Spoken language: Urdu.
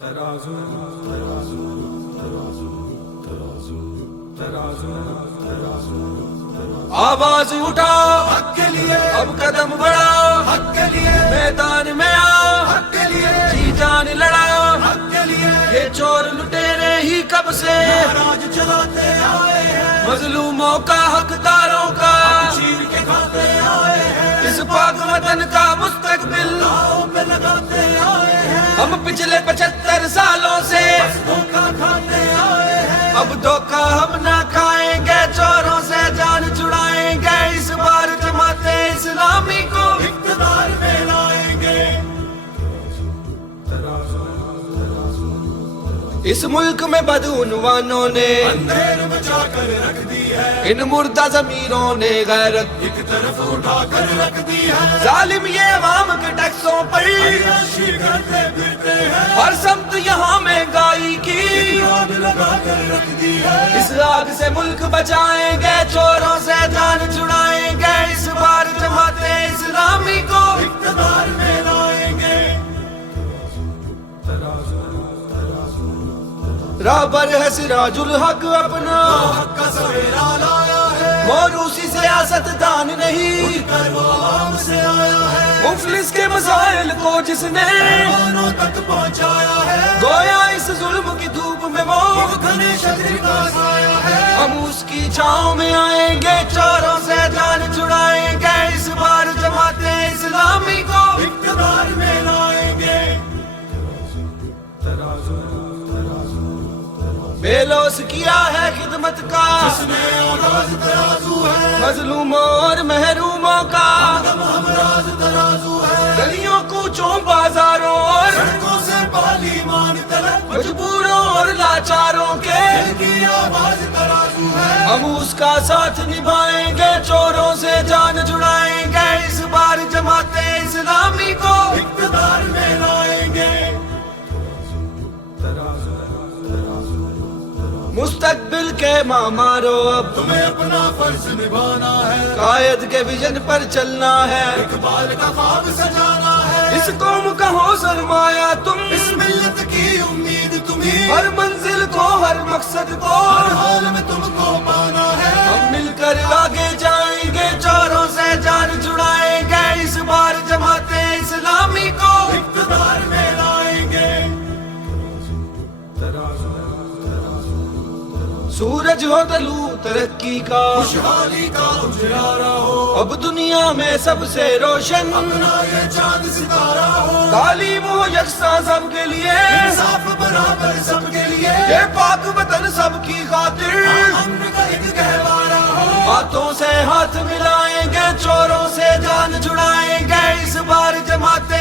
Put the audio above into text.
ترازو ترازو ترازو ترازو ترازو ترازو آواز اٹھا حق کے لیے، اب قدم بڑھا حق کے لیے، میدان میں آ حق کے لیے، جی جان لڑا حق کے لیے، یہ چور لٹیرے ہی کب سے راج چلاتے آئے ہیں، مظلوموں کا حقداروں کا چھین کے کھاتے آئے ہیں، اس پاک وطن کا مستقبل داؤں پہ لگاتے آئے ہیں، ہم پچھلے 75 سالوں سے دھوکہ کھاتے آئے ہیں، اب دھوکہ ہم نہ کھائیں گے، چوروں سے جان چھڑائیں گے، اس بار جماعت اسلامی کو اقتدار میں لائیں گے۔ اس ملک میں بدعنوانوں نے اندھیر مچا کر رکھ دی ہے، ان مردہ ضمیروں نے غیرت ایک طرف اٹھا کر رکھ دی ہے، ظالم یہ عوام کے ٹیکسوں پر عیاشی کرتے پھرتے ہیں، ہر سمت یہاں مہنگائی کی آگ لگا کر رکھ دی ہے، اس آگ سے ملک بچائیں گے، چوروں سے جان چھڑائیں گے، اس بار جماعت اسلامی کو اقتدار میں لائیں گے۔ رابر ہے سراج الحق اپنا حق کا سویرا لایا ہے، موروثی سیاست دان نہیں کر وہ عوام سے آیا ہے، مفلس کے مسائل کو جس نے ایوانوں تک پہنچایا ہے، گویا اس ظلم کی دھوپ میں وہ گھنے شجر کا سایہ ہے، ہم اس کی چھاؤں میں آئیں گے، چوروں سے جان چھڑائیں گے، اس بار جماعت اسلامی کو اقتدار میں لائیں گے۔ بے لوث کیا ہے خدمت کا جس نے آغاز ترازو ہے، مظلوموں اور محروموں کا ہم راز ترازو ہے، گلیوں کوچوں بازاروں اور سڑکوں سے پارلیمان تلک، مجبوروں اور لاچاروں کے دل کی آواز ترازو ہے، ہم اس کا ساتھ نبھائیں گے، چوروں سے جان چھڑائیں گے، اس بار جماعت اسلامی کو اقتدار میں لائیں گے۔ مستقبل کے مامارو اب تمہیں اپنا فرض نبھانا ہے، قائد کے ویژن پر چلنا ہے، اقبال کا خواب سجانا ہے، اس قوم کا ہو سرمایہ تم، اس ملت کی امید تمہیں، ہر منزل کو ہر مقصد کو ہر حال میں تم کو پانا ہے، ہم مل کر آگے جائیں گے، چوروں سے جان چھڑائیں گے، اس بار جماعت اسلامی کو اقتدار میں لائیں گے۔ سورج ہو طلوع ترقی کا، خوشحالی کا اجیارہ ہو، اب دنیا میں سب سے روشن اپنا یہ چاند ستارہ ہو، تعلیم ہو یکساں سب کے لیے، انصاف برابر سب کے لیے، یہ پاک وطن سب کی خاطر امن کا ایک گہوارہ ہو، ہاتھوں سے ہاتھ ملائیں گے، چوروں سے جان چھڑائیں گے، اس بار جماعت